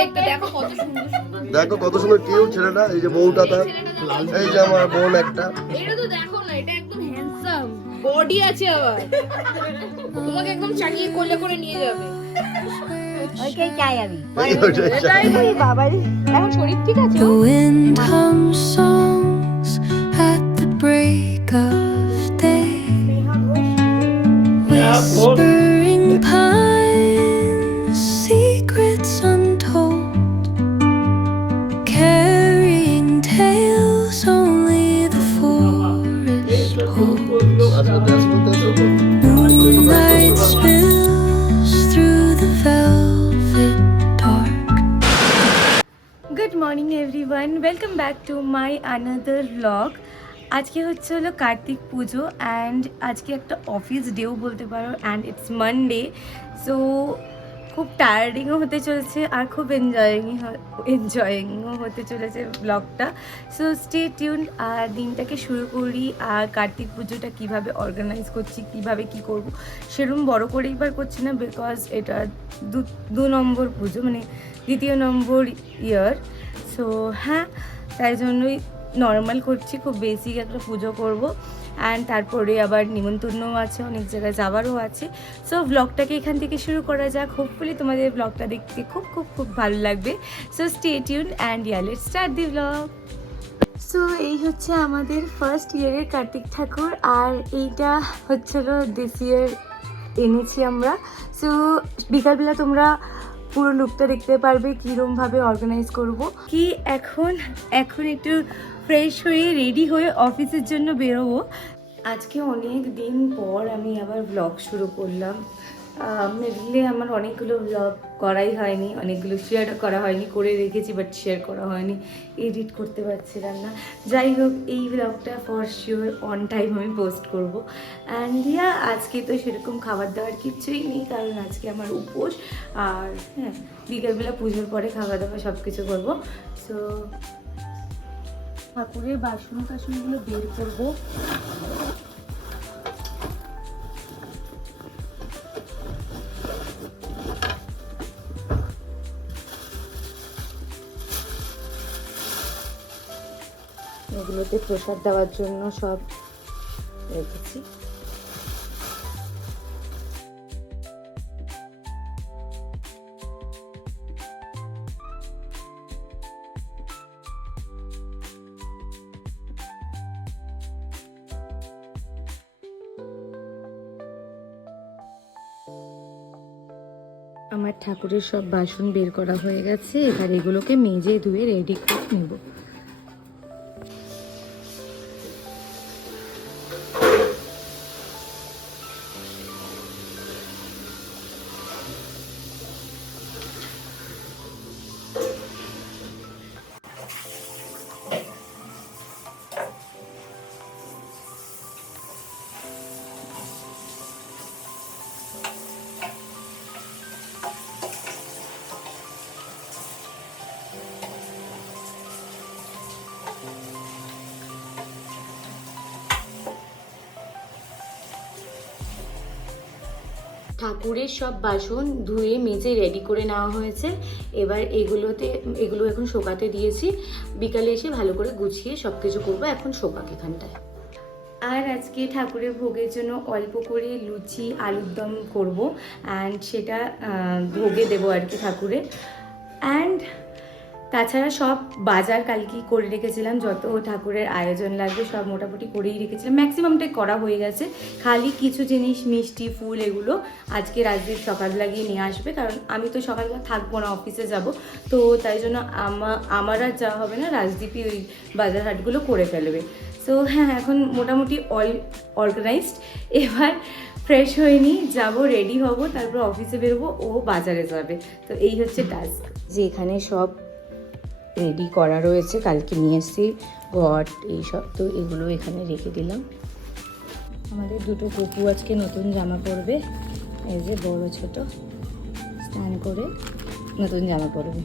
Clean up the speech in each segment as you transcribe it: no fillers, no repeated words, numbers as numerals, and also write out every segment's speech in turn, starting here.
দেখতে, দেখো কত সুন্দর সুন্দর। দেখো কত সুন্দর কিউট ছেলেটা, এই যে বউটা তার, এই যে আমার বোন একটা। এটা তো দেখো না, এটা একদম হ্যান্ডসাম, বডি আছে আবার, তোমাকে একদম চাকিয়ে কোলে করে নিয়ে যাবে। ওইটাই চাই আমি। এটাই করি বাবা, এখন শরীর ঠিক আছে? The wind hums songs at the break of day, whispering pines, secrets untold, carrying tales only the forest holds. Moonlight spills through the velvet dark. Good morning everyone, welcome back to my another blog. আজকে হচ্ছে হলো কার্তিক পুজো and আজকে একটা office ডেও বলতে পারো, and it's Monday. So খুব টায়ার্ডিংও হতে চলেছে আর খুব এনজয়িংও হতে চলেছে ব্লগটা। সো স্টে টিউন, আর দিনটাকে শুরু করি। আর কার্তিক পুজোটা কিভাবে অর্গানাইজ করছি, কিভাবে কি করব, সেরকম বড় করে এবার করছি না, বিকজ এটা দু নম্বর পুজো, মানে দ্বিতীয় নম্বর ইয়ার। সো হ্যাঁ, তাই জন্যই নর্মাল করছি, খুব বেসিক একটা পুজো করব। অ্যান্ড তারপরে আবার নিমন্ত্রণও আছে, অনেক জায়গায় যাওয়ারও আছে। সো ব্লগটাকে এখান থেকে শুরু করা যাক। হোপফুলি তোমাদের ব্লগটা দেখতে খুব খুব খুব ভালো লাগবে। So stay tune and let's start the blog. So এই হচ্ছে আমাদের ফার্স্ট ইয়ারের কার্তিক ঠাকুর, আর এইটা হচ্ছিল দিস ইয়ার এনেছি আমরা। সো বিকালবেলা তোমরা পুরো লুকটা দেখতে পারবে কীরকমভাবে অর্গানাইজ করব। কি এখন একটু ফ্রেশ হয়ে রেডি হয়ে অফিসের জন্য বেরোবো। আজকে অনেক দিন পর আমি আবার ব্লগ শুরু করলাম। মেনলি আমার অনেকগুলো ব্লগ করাই হয়নি, অনেকগুলো শেয়ার করা হয়নি, করে রেখেছি বাট শেয়ার করা হয়নি, এডিট করতে পারছিলাম না। যাই হোক, এই ব্লগটা ফর শিওর অন টাইম আমি পোস্ট করব। অ্যান্ড আজকে তো সেরকম খাবার দাবার কিচ্ছুই নেই, কারণ আজকে আমার উপোস। আর হ্যাঁ, বিকেলবেলা পুজোর পরে খাওয়া দাওয়া সব কিছু করবো। সো ঠাকুরের বাসন টাসনগুলো বের করবো। এগুলোতে প্রসাদ দেওয়ার জন্য সব রেখেছি। আমার ঠাকুরের সব বাসন বের করা হয়ে গেছে, এবার এগুলোকে মেজে ধুয়ে রেডি করে নেব। ঠাকুরের সব বাসন ধুয়ে মেজে রেডি করে নেওয়া হয়েছে। এবার এগুলো এখন শোকাতে দিয়েছি, বিকালে এসে ভালো করে গুছিয়ে সব কিছু করবো। এখন শোকাক এখানটায়। আর আজকে ঠাকুরের ভোগের জন্য অল্প করে লুচি আলুর দম করবো, অ্যান্ড সেটা ভোগে দেবো আর কি ঠাকুরের। অ্যান্ড তাছাড়া সব বাজার কালকেই করে রেখেছিলাম, যত ঠাকুরের আয়োজন লাগবে সব মোটামুটি করেই রেখেছিলাম, ম্যাক্সিমামটাই করা হয়ে গেছে। খালি কিছু জিনিস মিষ্টি ফুল এগুলো আজকে রাজদীপ সকালবেলা গিয়ে নিয়ে আসবে, কারণ আমি তো সকালবেলা থাকবো না, অফিসে যাব। তো তাই জন্য আমার আর যাওয়া হবে না, রাজদীপই ওই বাজার হাটগুলো করে ফেলবে। সো হ্যাঁ, এখন মোটামুটি অর্গানাইজড। এবার ফ্রেশ হয়ে নিই, যাবো, রেডি হব, তারপর অফিসে বেরোবো, ও বাজারে যাবে। তো এই হচ্ছে টাস্ক। যে এখানে সব রেডি করা রয়েছে, কালকে নিয়ে এসেছি ঘট এইসব, তো এগুলো এখানে রেখে দিলাম। আমাদের দুটো গপু আজকে নতুন জামা পরবে, এই যে বড় ছোট স্নান করে নতুন জামা পরবে।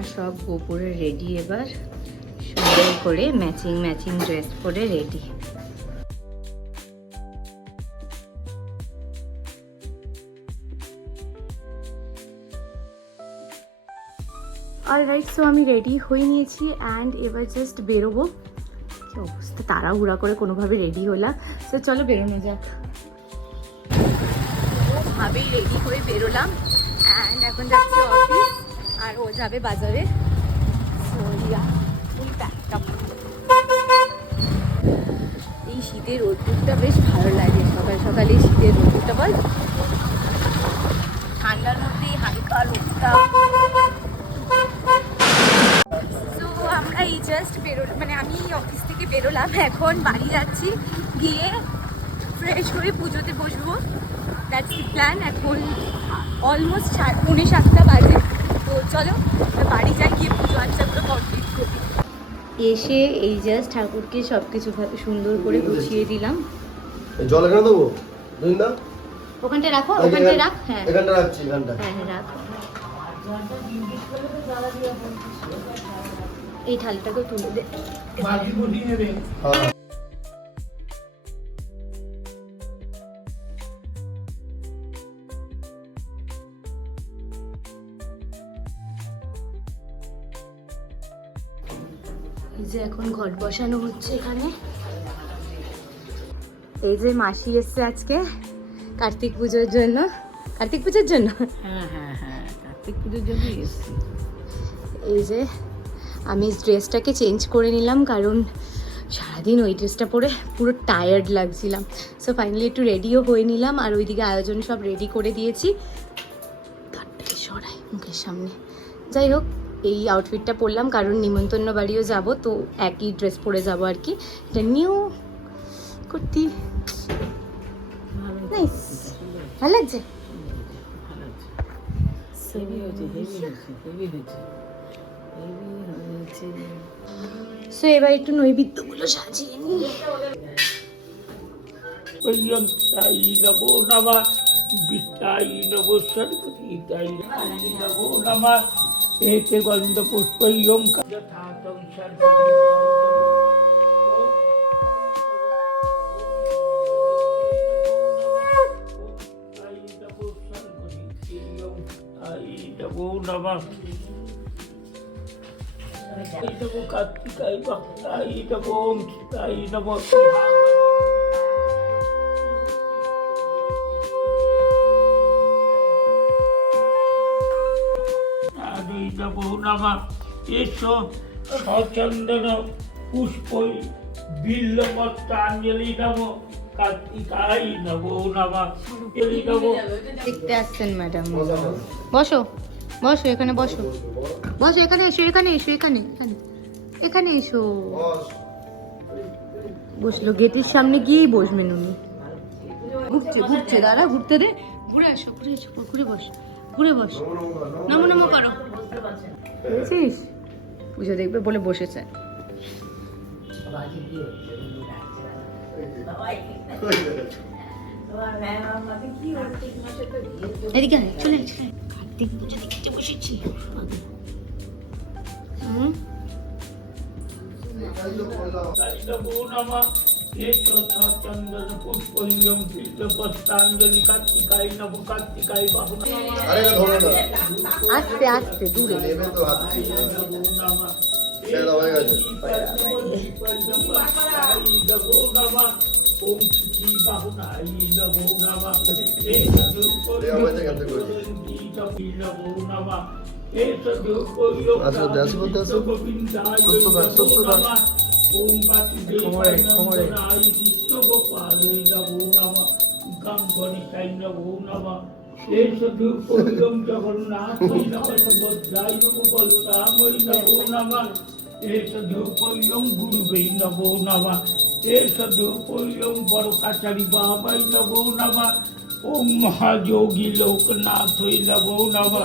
আমার সব গোপুরে রেডি, এবার সুন্দর করে ম্যাচিং ম্যাচিং ড্রেস পরে রেডি। অলরাইট, সো আমি রেডি হয়ে নিয়েছি অ্যান্ড এবার জাস্ট বেরোবো। কি অবস্থা, তাড়াহুড়া করে কোনোভাবে রেডি হলাম। তো চলো বেরোনো যাক। ওভাবেই রেডি হয়ে বেরোলাম অ্যান্ড এখন যাচ্ছি অফিস আর ও যাবে বাজারে। So yeah, full packed up. এই শীতের রোদ্দুরটা বেশ ভালো লাগে, সকাল সকালে শীতের রোদ্দুরটা, বল ঠান্ডার মধ্যেই হালকা রোদটা। সো আমরা এই জাস্ট বেরোলাম, মানে আমি অফিস থেকে বেরোলাম, এখন বাড়ি যাচ্ছি, গিয়ে ফ্রেশ হয়ে পুজোতে বসবো। That's the plan. এখন অলমোস্ট 7:45 বাজে। তো চলো বাড়ি যাই, গিয়ে পুজো আচ্ছাগুলো কমপ্লিট করি। এসে এই জাস্ট ঠাকুরকে সব কিছু সুন্দর করে গুছিয়ে দিলাম। জল এখানে দেবো না, ওখানটা রাখো, ওখানটা রাখ। হ্যাঁ এখানটা রাখছি, এখানটা। হ্যাঁ হ্যাঁ রাখো। এই থালটাকে তুলে দে। হ্যাঁ। এই যে এখন ঘট বসানো হচ্ছে এখানে। এই যে মাসি এসছে আজকে কার্তিক পুজোর জন্য। কার্তিক পুজোর জন্য? হ্যাঁ হ্যাঁ হ্যাঁ, কার্তিক পুজোর জন্য এসেছি। এই যে আমি ড্রেসটাকে চেঞ্জ করে নিলাম, কারণ সারাদিন ওই ড্রেসটা পরে পুরো টায়ার্ড লাগছিলাম। সো ফাইনালি একটু রেডিও হয়ে নিলাম, আর ওইদিকে আয়োজন সব রেডি করে দিয়েছি। তারটাকে সরাই মুখের সামনে। যাই হোক, এই আউটফিটটা পরলাম কারণ নিমন্ত্রণ বাড়িও যাব, তো একই ড্রেস পরে যাব আর কি। এটা নিউ কুর্তি, নাইস, ভালো লাগছে। সো এবার একটু নৈবেদ্যগুলো সাজিয়ে নিই। पर्यंताई नमो नमः वित्ताई नमो सर्वतीताई नमो नमः एते गंध पुष्पयं यथातं नमो नमः नमो कार्तिकाय भक्ताय नमो ओंकाराय नमो नमो नमः एषो सचंदन पुष्पै बिल्लपत्रांजलि नमो कार्तिकाय नमो नमः नमो দেখতে আসছেন ম্যাডাম। বসো বসো, এখানে বসো, বসো, এখানে এসো, এখানে এসো, এখানে এখানে এখানে এসো। বসলো, গেটের সামনে গিয়েই বসবেন উনি। ঘুরছে ঘুরছে, দাঁড়া ঘুরতে দে, ঘুরে আসো, ঘুরে এসো, ঘুরে বস, ঘুরে বস, নমো নমো করো। বুঝছিস, পুজো দেখবে বলে বসেছে। এদিকে আয়, চলে আয়, চলে আয়। কার্তিক পুজো দেখতে বসেছি। नमो नमः एषो सचंदन पुष्पयं बिल्लपत्रांजलि कार्तिकाय नमो कार्तिकाय बाहुना আরে এটা ধরো না, আস্তে আস্তে দূরে। নেবে তো হাত দিয়ে। नमो नमः ছেড়ে দাও, হয়ে গেছে। नमो नमः ओम श्री बाहुनाय नमो नमः नमो नमः ओम वासुदेवाय नमो कृष्ण गोपालाय नमो नमः गंगणिकाय नमो नमः एषदुपयोगं जगन्नाथाय नमः सुभद्राय नमो बलरामाय नमो नमः एषदुपयोगं गुरुवे नमो नमः एषदुपयोगं बड़काचारी बाबाय नमो नमः ओम महायोगी लोकनाथाय नमो नमः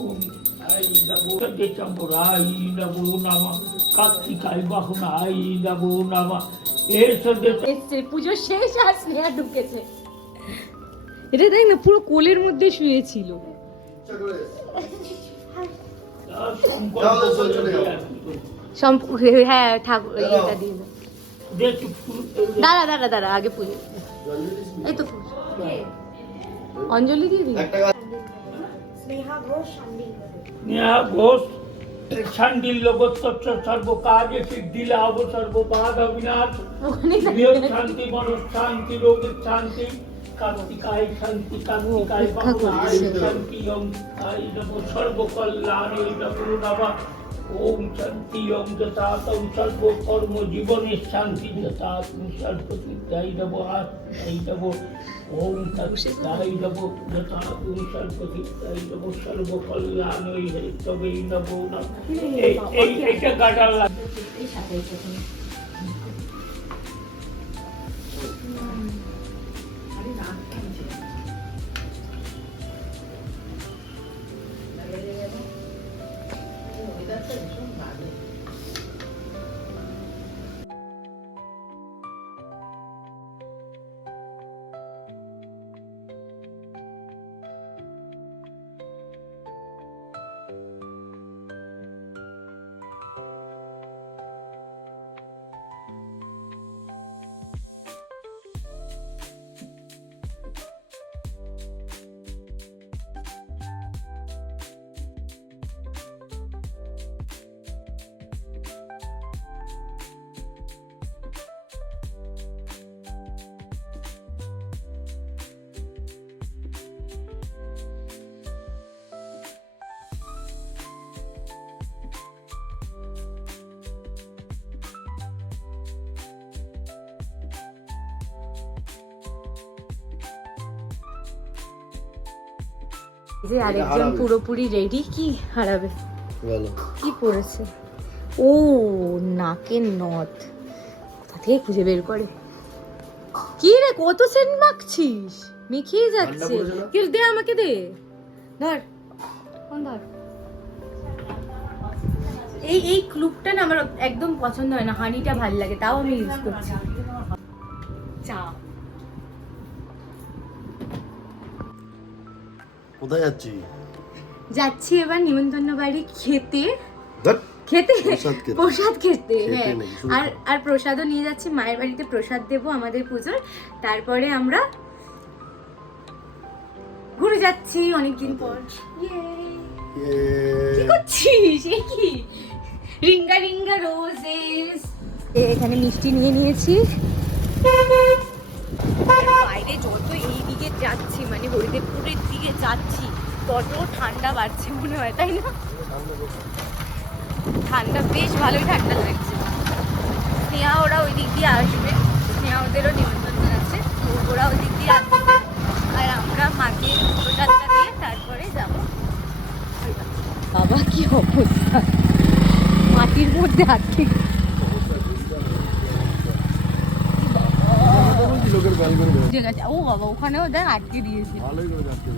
ओम आई नमो देशंबराय नमो नमः कार्तिकाय बाहुनाय नमो नमः এসছে, পুজো শেষ আর স্নেহা ঢুকেছে। এটা দেখ না, পুরো কোলের মধ্যে শুয়েছিল। হ্যাঁ ঠাকুর এটা দিয়ে দাও। দেখি ফুল দাঁড়া দাঁড়া দাঁড়া আগে পুজো এই তো ফুল অঞ্জলি দিয়ে দিই স্নেহা ঘোষ ছান্ডিল লোকোত্তর সর্বকার্যে সিদ্ধি লাভ সর্ববাধ অবিনাশ গৃহ শান্তি মনস শান্তি রোগের শান্তি কার্তিকায় শান্তি কার্তিকায় বাহুলায় শান্তি ওম আই নমো সর্বকল্যাণে নমো নমঃ ওম শান্তি ওম যথাৎ ওম সর্বকর্ম জীবনের শান্তি যথাৎ ওম সর্ববিদ্যায় নমঃ আই নমো ওম তৎসাই নমো যথাৎ ওম সর্ববিদ্যায় নমো সর্বকল্যাণে তবেই নমো নমঃ এইটা গাডার লাগে যে আরেকজন পুরোপুরি রেডি কি হারাবে বলো কি পরেছে ও নাকের নথ কোথা থেকে খুঁজে বের করে কি রে কত সেন্ট মাখছিস মিখিয়ে যাচ্ছে কি দে আমাকে দে ধর কোন ধর এই ক্লুপটা না আমার একদম পছন্দ হয় না হানিটা ভাল লাগে তাও আমি ইউজ করছি চা কোথায় যাচ্ছি যাচ্ছি এবার নিমন্ত্রণ বাড়ি খেতে ধ্যাৎ, খেতে প্রসাদ খেতে। প্রসাদ খেতে খেতে হ্যাঁ নাকি, শুধু আর আর প্রসাদও নিয়ে যাচ্ছি মায়ের বাড়িতে প্রসাদ দেবো আমাদের পুজোর তারপরে আমরা ঘুরে যাচ্ছি অনেকদিন পর কি করছিস এ কি রিঙ্গা রিঙ্গা রোজেস এখানে মিষ্টি নিয়ে নিয়েছি বাইরে যত এই দিকে যাচ্ছি মানে হরিদেবপুরের দিকে যাচ্ছি তত ঠান্ডা বাড়ছে মনে হয় তাই না ঠান্ডা বেশ ভালোই ঠান্ডা লাগছে স্নেহা ওরা ওই দিক দিয়ে আসবে স্নেহা ওদেরও নিমন্ত্রণ আছে তো ওরা ওই দিক দিয়ে আসবে আর আমরা মাকে প্রসাদটা দিয়ে তারপরে যাবো বাবা কি অবস্থা মাটির মধ্যে আটকে লোকের ব্যালকনি বুঝে গেছে ও বাবা ওখানেও দেখ আটকে দিয়েছে ভালোই করে যাচ্ছে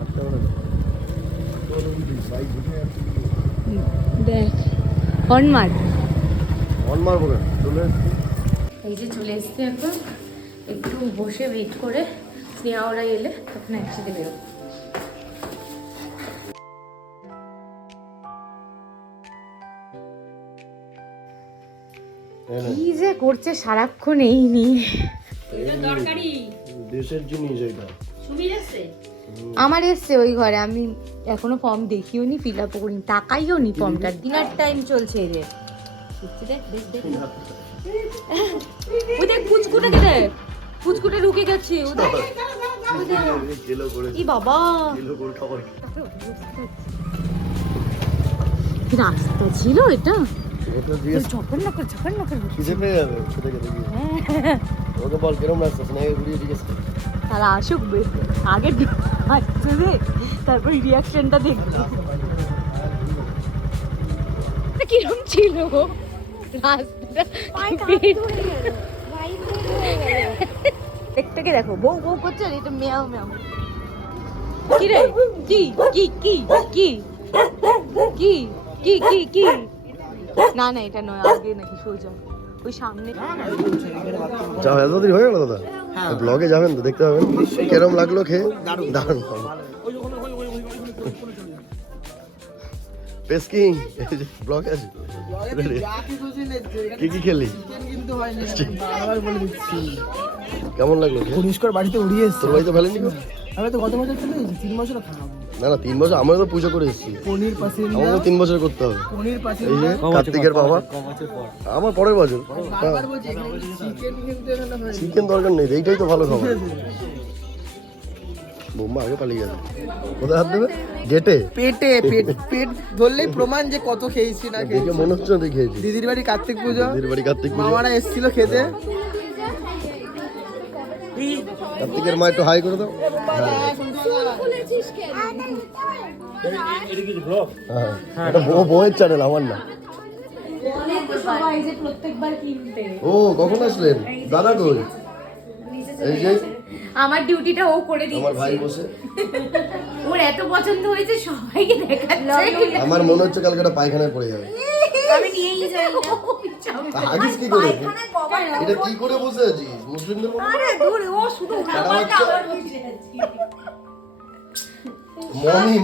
আটটা করে বাইক ঢুকে যাচ্ছে দেখ হর্ন মার অন মারবো কেন চলে এসছি এই যে চলে এসছে এখন একটু বসে ওয়েট করে স্নেহা ওরা এলে তখন একসাথে বেরোবো কি যে করছে সারাক্ষণ এই নিয়ে দেশের জিনিস এটা আমার এসছে ওই ঘরে আমি এখনো ফর্ম দেখিও নি ফিল আপ করিনি টাকাইও নি ফর্মটা ডিনার টাইম চলছে এই যে ওই দেখ পুচকুটাকে দেখ পুচকুটা ঢুকে গেছে ও দেখ গেলো করে ই বাবা গেলো করে খাবার রাস্তা ছিল এটা এটা দিয়ে ঝকর না করে খিদে পেয়ে যাবে খেতে খেতে গিয়ে ওকে বল কেরম লাগছে স্নেহে ঘুরিয়ে জিজ্ঞেস কর তারা আসুক আগে আসছে রে তারপর রিয়াকশনটা দেখবো কিরম ছিল একটাকে দেখো বউ বউ করছে আর এটা মেয়াও মেয়াও কি রে কি কি কি কি কি কি কি কি না না এটা নয় আগে নাকি সোজা ওই সামনে যাও এতদিন হয়ে গেল দাদা ব্লগে যাবেন তো দেখতে পাবেন কেরম লাগলো খেয়ে দারুণ পেস্কিং ব্লক আছে কি কি খেলি কেমন লাগলো ঘনিষ্কর বাড়িতে উড়িয়ে এসছে। তোর বাড়িতে ফেলেনি গো? আমি তো গত বছর চলে এসেছি, 3 বছর খাওয়াবো। না না 3 বছর আমরা তো পুজো করে এসেছি, পনির পাসিন্দা, আমাকে 3 বছর করতে হবে। পনির এই পাসিন্দা। যে কার্তিকের বাবা আমার পরের বছর। বারবার বলছি এখানে চিকেন কিন্তু এখানে হয়। চিকেন দরকার নেই, এইটাই তো ভালো খাবার। বোম্বা আগে পালিয়ে গেছে, কোথায় হাত দেবে? গেটে। পেটে পেট ধরলেই প্রমাণ যে কত খেয়েছি না দেখে খেয়েছি। মনে হচ্ছে না তুই খেয়েছিস। দিদির বাড়ি কার্তিক পুজো, দিদির বাড়ি কার্তিক পুজো, মামারা এসেছিল খেতে। কার্তিকের মা একটু হাই করে দাও। হ্যাঁ এটা বউয়ের চ্যানেল, আমার না। ও কখন আসলেন দাদা? কই এই যে আমার ডিউটিটা ও করে দিচ্ছে। আমার ভাই বসে, ওর এত পছন্দ হয়েছে সবাইকে দেখাচ্ছে। আমার মনে হচ্ছে কালকে একটা পায়খানায় পড়ে যাবে। আমি নিয়েই যাই না। আগিস কি করে? এটা কি করে বসে আছিস মুসলিমদের মতো? আরে দূর, ও শুধু কাটা বাচ্চা।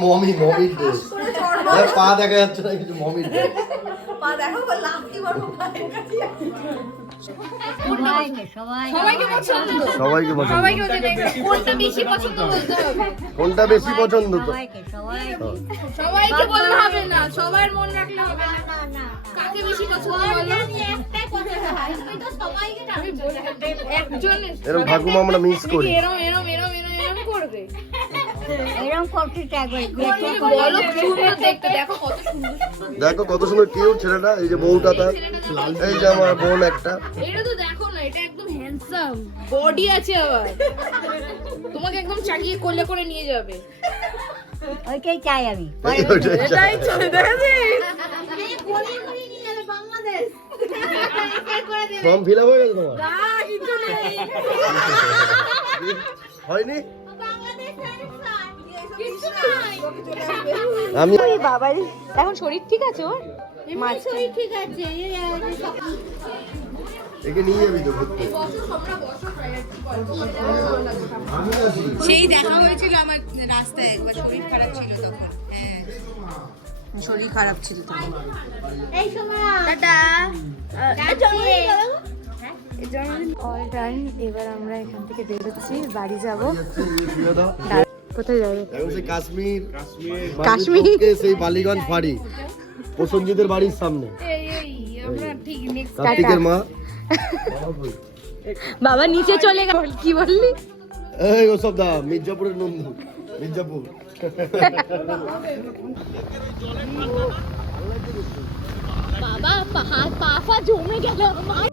মমি ড্রেস, পা দেখা যাচ্ছে না কিছু, মমি ড্রেস। পা দেখো লাফি বড় পায়ের কাছে। সবাইকে পছন্দ, সবাইকে পছন্দ। সবাইকে ওদের কোনটা বেশি পছন্দ বলতে হবে। কোনটা বেশি পছন্দ তো? সবাইকে বললে হবে না, সবার মন রাখলে হবে না। কাকে বেশি পছন্দ বলো? আমি বলি, একজন এরকম ঠাকুমা আমরা মিস করি। এরম করবে। বলো সুন্দর দেখতে, দেখো কত সুন্দর। দেখো কত সুন্দর কিউট ছেলেটা। এই যে বউটা তার, এই যে আমার বোন একটা। এটা তো দেখো না, এটা একদম হ্যান্ডসাম, বডি আছে আবার। তোমাকে একদম চাগিয়ে কোলে করে নিয়ে যাবে। ওইটাই চাই আমি। এটাই চলে দেখেছি। ফর্ম ফিল আপ হয়ে গেছে তোমার? হয়নি? আমি বাবা এখন শরীর ঠিক আছে ওর? একে নিয়ে যাবি তো ঘুরতে? আমি আছি। সেই দেখা হয়েছিল আমার রাস্তায় একবার, শরীর খারাপ ছিল তখন। হ্যাঁ শরীর খারাপ ছিল তখন। All done. এবার আমরা এখান থেকে বেরোচ্ছি, বাড়ি যাব। যাচ্ছে, নিয়ে শুয়ে দাও। কোথায় যাবে? এখন সেই কাশ্মীর সেই বালিগঞ্জ ফাঁড়ি, প্রসঞ্জিতের বাড়ির সামনে। আমরা ঠিক নেক্সট কার্তিকের মা। বাবা নিচে চলে গেল। কি বললি? এই ওসব দা, মির্জাপুরের নন্দু, মির্জাপুর। বাবা পা জমে গেল আমার।